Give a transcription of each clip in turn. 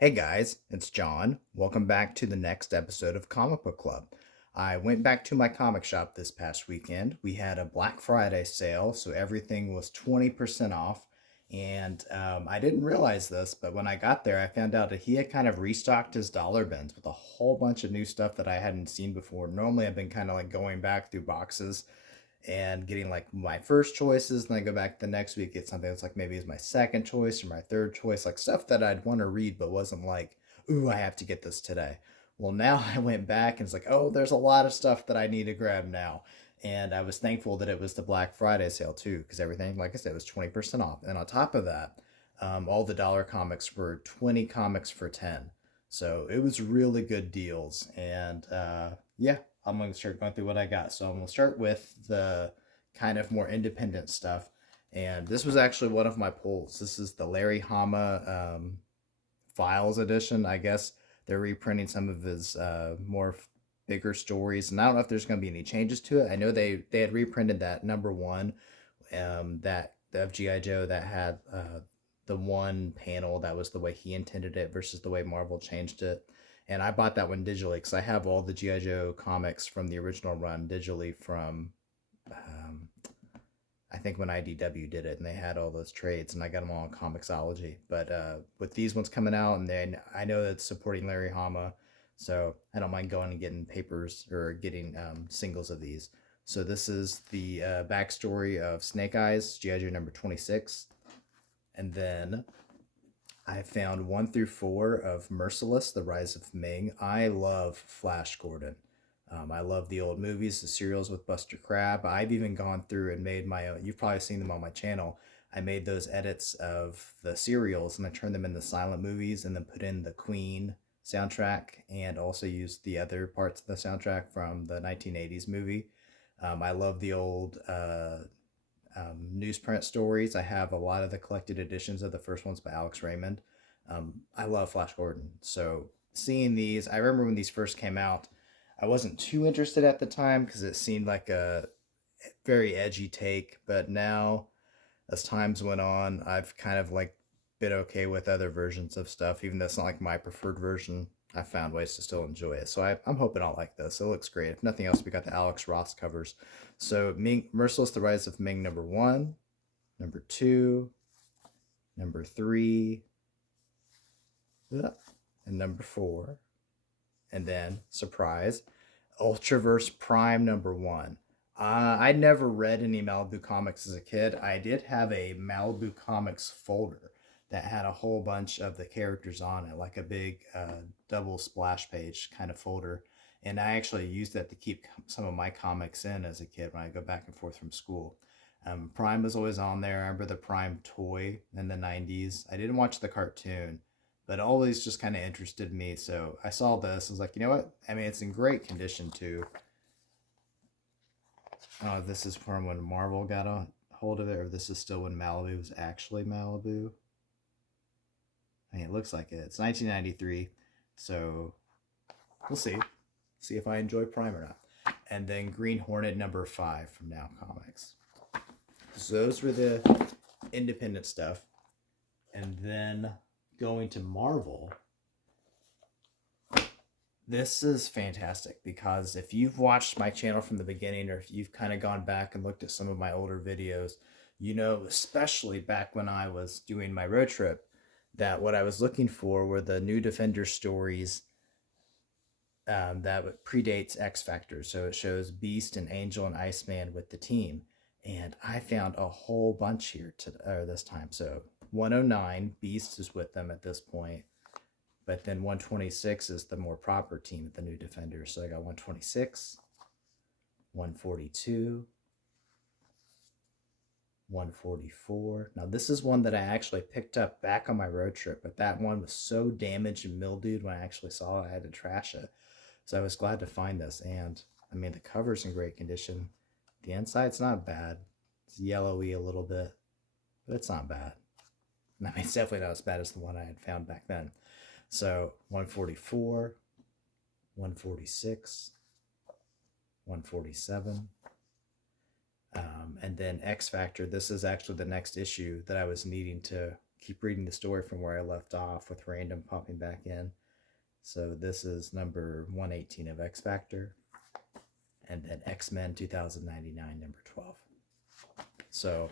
Hey guys, it's John. Welcome back to the next episode of Comic Book Club. I went back to my comic shop this past weekend. We had a Black Friday sale, so everything was 20% off. And I didn't realize this, but when I got there, I found out that he had kind of restocked his dollar bins with a whole bunch of new stuff that I hadn't seen before. Normally, I've been kind of like going back through boxes and getting like my first choices, and then I go back the next week, get something that's like maybe is my second choice or my third choice, like stuff that I'd want to read but wasn't like, ooh, I have to get this today. Well, now I went back and it's like, oh, there's a lot of stuff that I need to grab now. And I was thankful that it was the Black Friday sale too, because everything, like I said, was 20% off. And on top of that, all the dollar comics were 20 comics for 10. So it was really good deals. And yeah, I'm going to start going through what I got. So I'm going to start with the kind of more independent stuff. And this was actually one of my pulls. This is the Larry Hama Files edition. I guess they're reprinting some of his more bigger stories. And I don't know if there's going to be any changes to it. I know they had reprinted that number one, that the FGI Joe that had the one panel that was the way he intended it versus the way Marvel changed it. And I bought that one digitally because I have all the GI Joe comics from the original run digitally from um, I think when IDW did it, and they had all those trades, and I got them all on Comixology. But with these ones coming out, and then I know that's supporting Larry Hama, so I don't mind going and getting papers or getting singles of these. So this is the backstory of Snake Eyes, GI Joe number 26, and then I found 1 through 4 of Merciless: The Rise of Ming. I love Flash Gordon. I love the old movies, the serials with Buster Crab. I've even gone through and made my own. You've probably seen them on my channel. I made those edits of the serials and I turned them into silent movies and then put in the Queen soundtrack and also used the other parts of the soundtrack from the 1980s movie. I love the old newsprint stories. I have a lot of the collected editions of the first ones by Alex Raymond. I love Flash Gordon. So seeing these, I remember when these first came out, I wasn't too interested at the time because it seemed like a very edgy take. But now, as times went on, I've kind of like been okay with other versions of stuff, even though it's not like my preferred version. I found ways to still enjoy it. So I'm hoping I'll like this. It looks great. If nothing else, we got the Alex Ross covers. So Ming, Merciless: The Rise of Ming number 1, number 2, number 3, and number 4. And then, surprise, Ultraverse Prime number 1. I never read any Malibu comics as a kid. I did have a Malibu comics folder that had a whole bunch of the characters on it, like a big double splash page kind of folder. And I actually used that to keep some of my comics in as a kid when I go back and forth from school. Prime was always on there. I remember the Prime toy in the 90s. I didn't watch the cartoon, but always just kind of interested me. So I saw this. I was like, you know what? I mean, it's in great condition too. This is from when Marvel got a hold of it, or this is still when Malibu was actually Malibu. I mean, it looks like it. It's 1993, so we'll see. See if I enjoy Prime or not. And then Green Hornet number 5 from Now Comics. So those were the independent stuff. And then going to Marvel, this is fantastic because if you've watched my channel from the beginning or if you've kind of gone back and looked at some of my older videos, you know, especially back when I was doing my road trip, that what I was looking for were the new Defender stories that predates X Factor. So it shows Beast and Angel and Iceman with the team. And I found a whole bunch here this time. So 109, Beast is with them at this point. But then 126 is the more proper team of the new Defenders. So I got 126, 142, 144. Now this is one that I actually picked up back on my road trip, but that one was so damaged and mildewed when I actually saw it, I had to trash it. So I was glad to find this. And I mean, the cover's in great condition. The inside's not bad. It's yellowy a little bit, but it's not bad. I mean, it's definitely not as bad as the one I had found back then. So 144, 146, 147. And then X Factor, this is actually the next issue that I was needing to keep reading the story from where I left off with random popping back in. So this is number 118 of X Factor, and then X-Men 2099 number 12. So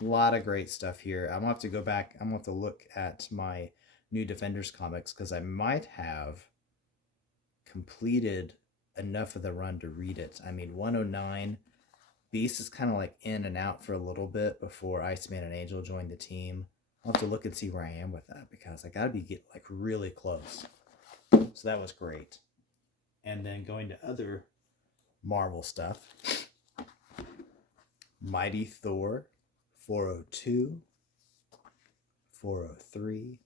a lot of great stuff here. I'm gonna have to go back. I'm gonna have to look at my New Defenders comics because I might have completed enough of the run to read it. I mean, 109, Beast is kind of like in and out for a little bit before Iceman and Angel joined the team. I'll have to look and see where I am with that because I gotta get like really close. So that was great. And then going to other Marvel stuff, Mighty Thor 402, 403,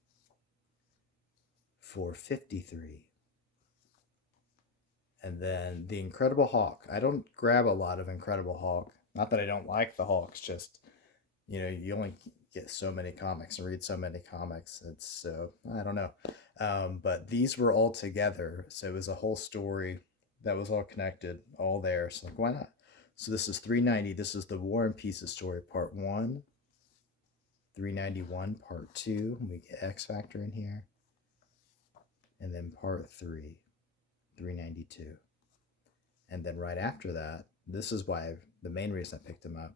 453. And then the Incredible Hulk. I don't grab a lot of Incredible Hulk. Not that I don't like the Hulk, it's just, you only get so many comics and read so many comics. It's so, I don't know. But these were all together. So it was a whole story that was all connected, all there. So like, why not? So this is 390. This is the War and Pieces story, part 1. 391, part 2. We get X Factor in here. And then part 3. 392. And then right after that, this is why the main reason I picked him up.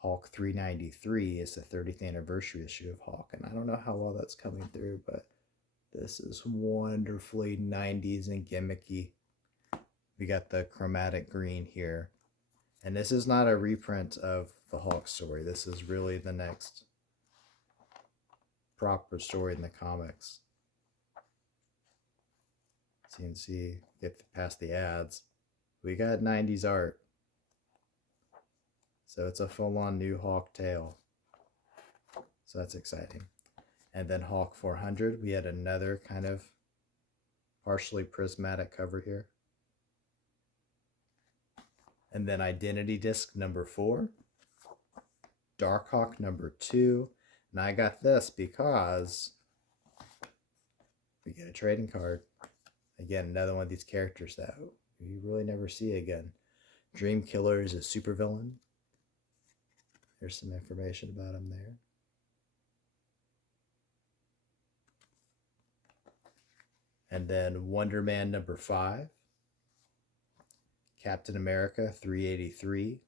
Hulk 393 is the 30th anniversary issue of Hulk, and I don't know how well that's coming through, but this is wonderfully 90s and gimmicky. We got the chromatic green here, and this is not a reprint of the Hulk story. This is really the next proper story in the comics. So you can see, get past the ads, we got 90s art. So it's a full-on new Hulk tale. So that's exciting. And then Hulk 400, we had another kind of partially prismatic cover here. And then Identity Disc number 4. Darkhawk number 2. And I got this because we get a trading card. Again, another one of these characters that you really never see again. Dream Killer is a supervillain. There's some information about him there. And then Wonder Man number 5. Captain America 383.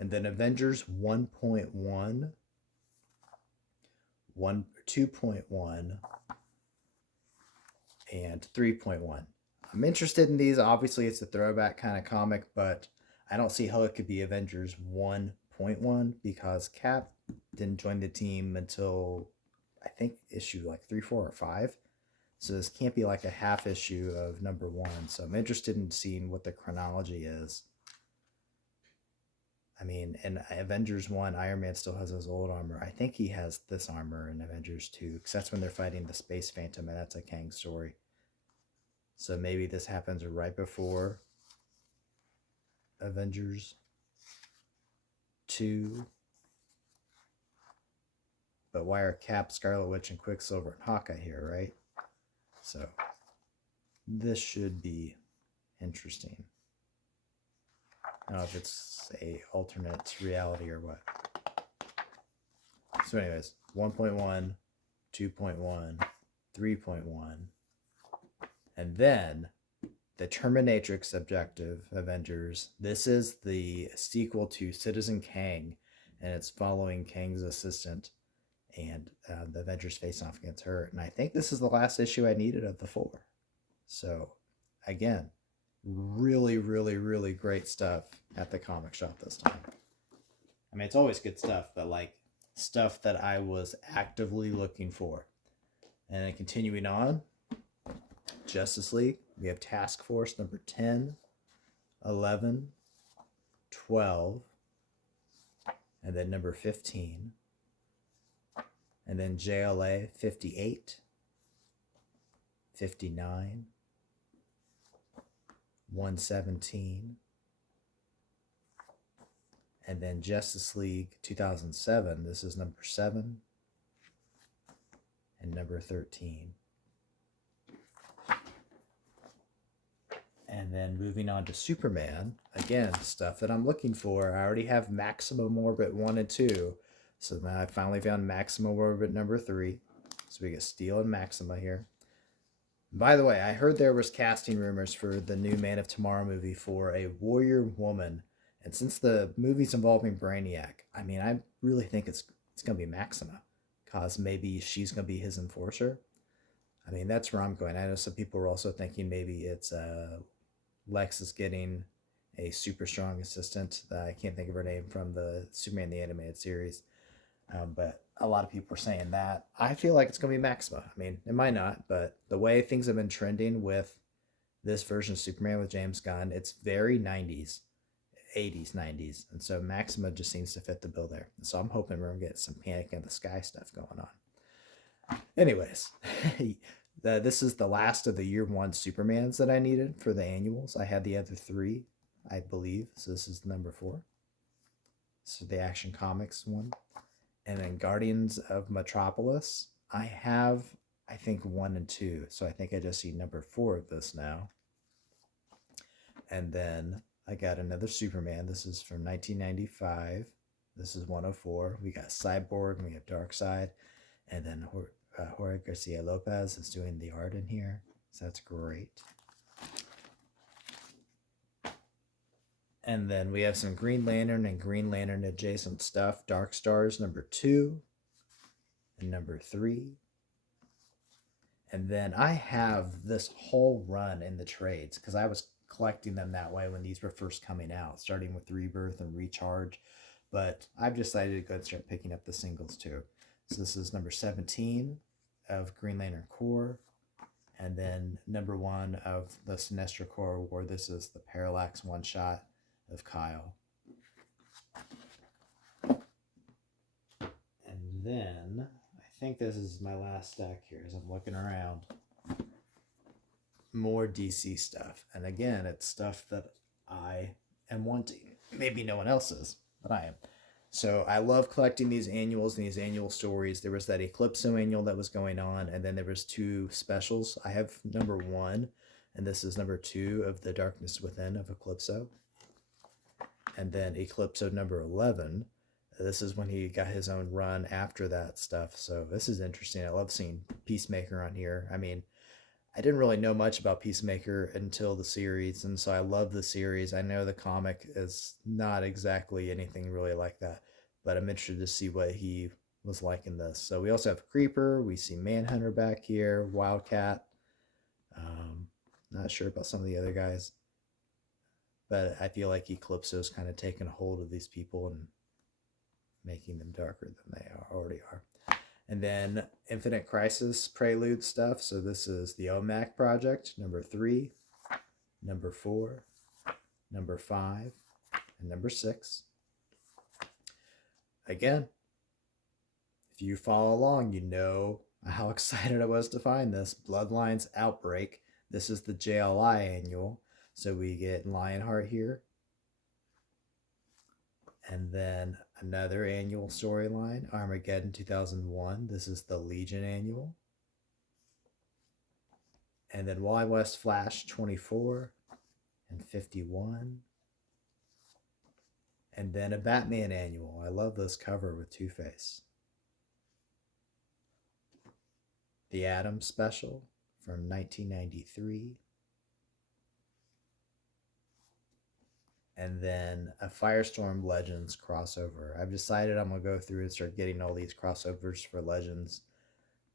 And then Avengers 1.1. 2.1. And 3.1. I'm interested in these. Obviously, it's a throwback kind of comic, but I don't see how it could be Avengers 1.1 because Cap didn't join the team until I think issue like 3, 4, or 5. So this can't be like a half issue of number 1. So I'm interested in seeing what the chronology is. I mean, in Avengers 1, Iron Man still has his old armor. I think he has this armor in Avengers 2 because that's when they're fighting the Space Phantom, and that's a Kang story. So maybe this happens right before Avengers 2. But why are Cap, Scarlet Witch, and Quicksilver and Hawkeye here, right? So this should be interesting. I don't know if it's a alternate reality or what. So anyways, 1.1, 2.1, 3.1. And then the Terminatrix Objective Avengers. This is the sequel to Citizen Kang, and it's following Kang's assistant, and the Avengers face off against her. And I think this is the last issue I needed of the 4. So, again, really, really, really great stuff at the comic shop this time. I mean, it's always good stuff, but like stuff that I was actively looking for. And then continuing on, Justice League, we have Task Force number 10, 11, 12, and then number 15, and then JLA 58, 59, 117, and then Justice League 2007, this is number 7, and number 13. And then moving on to Superman, again, stuff that I'm looking for. I already have Maximum Orbit 1 and 2. So now I finally found Maximum Orbit number 3. So we get Steel and Maxima here. By the way, I heard there was casting rumors for the new Man of Tomorrow movie for a warrior woman. And since the movie's involving Brainiac, I mean, I really think it's going to be Maxima. Because maybe she's going to be his enforcer. I mean, that's where I'm going. I know some people were also thinking maybe it's Lex is getting a super strong assistant. I can't think of her name from the Superman the Animated Series. But a lot of people are saying that. I feel like it's going to be Maxima. I mean, it might not, but the way things have been trending with this version of Superman with James Gunn, it's very 90s, 80s, 90s. And so Maxima just seems to fit the bill there. And so I'm hoping we're going to get some Panic in the Sky stuff going on. Anyways, this is the last of the year one Supermans that I needed for the annuals. I had the other three, I believe. So this is number 4. So the Action Comics one. And then Guardians of Metropolis. I have, I think, 1 and 2. So I think I just see number 4 of this now. And then I got another Superman. This is from 1995. This is 104. We got Cyborg. We have Darkseid. And then Jorge Garcia Lopez is doing the art in here. So that's great. And then we have some Green Lantern and Green Lantern adjacent stuff. Dark Stars number 2 and number 3. And then I have this whole run in the trades because I was collecting them that way when these were first coming out, starting with Rebirth and Recharge. But I've decided to go and start picking up the singles too. So this is number 17 of Green Lantern Corps. And then number 1 of the Sinestro Corps War. This is the Parallax one-shot of Kyle. And then I think this is my last stack here as I'm looking around. More DC stuff. And again, it's stuff that I am wanting. Maybe no one else is, but I am. So I love collecting these annuals and these annual stories. There was that Eclipso annual that was going on, and then there was 2 specials. I have number 1, and this is number 2 of The Darkness Within of Eclipso. And then Eclipso number 11. This is when he got his own run after that stuff. So this is interesting. I love seeing Peacemaker on here. I mean, I didn't really know much about Peacemaker until the series, and so I love the series. I know the comic is not exactly anything really like that, but I'm interested to see what he was like in this. So we also have Creeper. We see Manhunter back here, Wildcat. Not sure about some of the other guys, but I feel like Eclipso's kind of taken hold of these people and making them darker than they already are. And then Infinite Crisis Prelude stuff. So this is the OMAC project, number 3, number 4, number 5, and number 6. Again, if you follow along, you know how excited I was to find this. Bloodlines Outbreak. This is the JLI annual. So we get Lionheart here. And then another annual storyline, Armageddon 2001. This is the Legion annual. And then Wild West Flash 24 and 51. And then a Batman annual. I love this cover with Two-Face. The Atom Special from 1993. And then a Firestorm Legends crossover. I've decided I'm going to go through and start getting all these crossovers for Legends.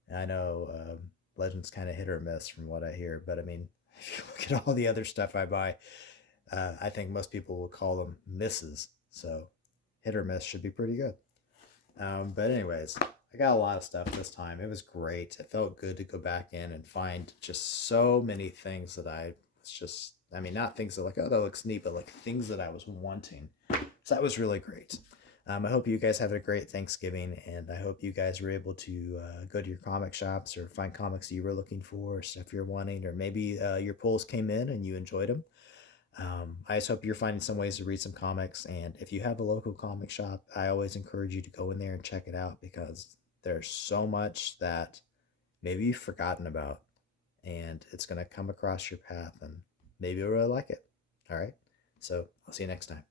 And I know Legends kind of hit or miss from what I hear, but I mean, if you look at all the other stuff I buy, I think most people will call them misses. So hit or miss should be pretty good. But anyways, I got a lot of stuff this time. It was great. It felt good to go back in and find just so many things that I was just, I mean, not things that like, oh, that looks neat, but like things that I was wanting. So that was really great. I hope you guys have a great Thanksgiving, and I hope you guys were able to go to your comic shops or find comics you were looking for, or stuff you're wanting, or maybe your pulls came in and you enjoyed them. I just hope you're finding some ways to read some comics, and if you have a local comic shop, I always encourage you to go in there and check it out, because there's so much that maybe you've forgotten about, and it's going to come across your path, and Maybe you'll really like it. All right. So I'll see you next time.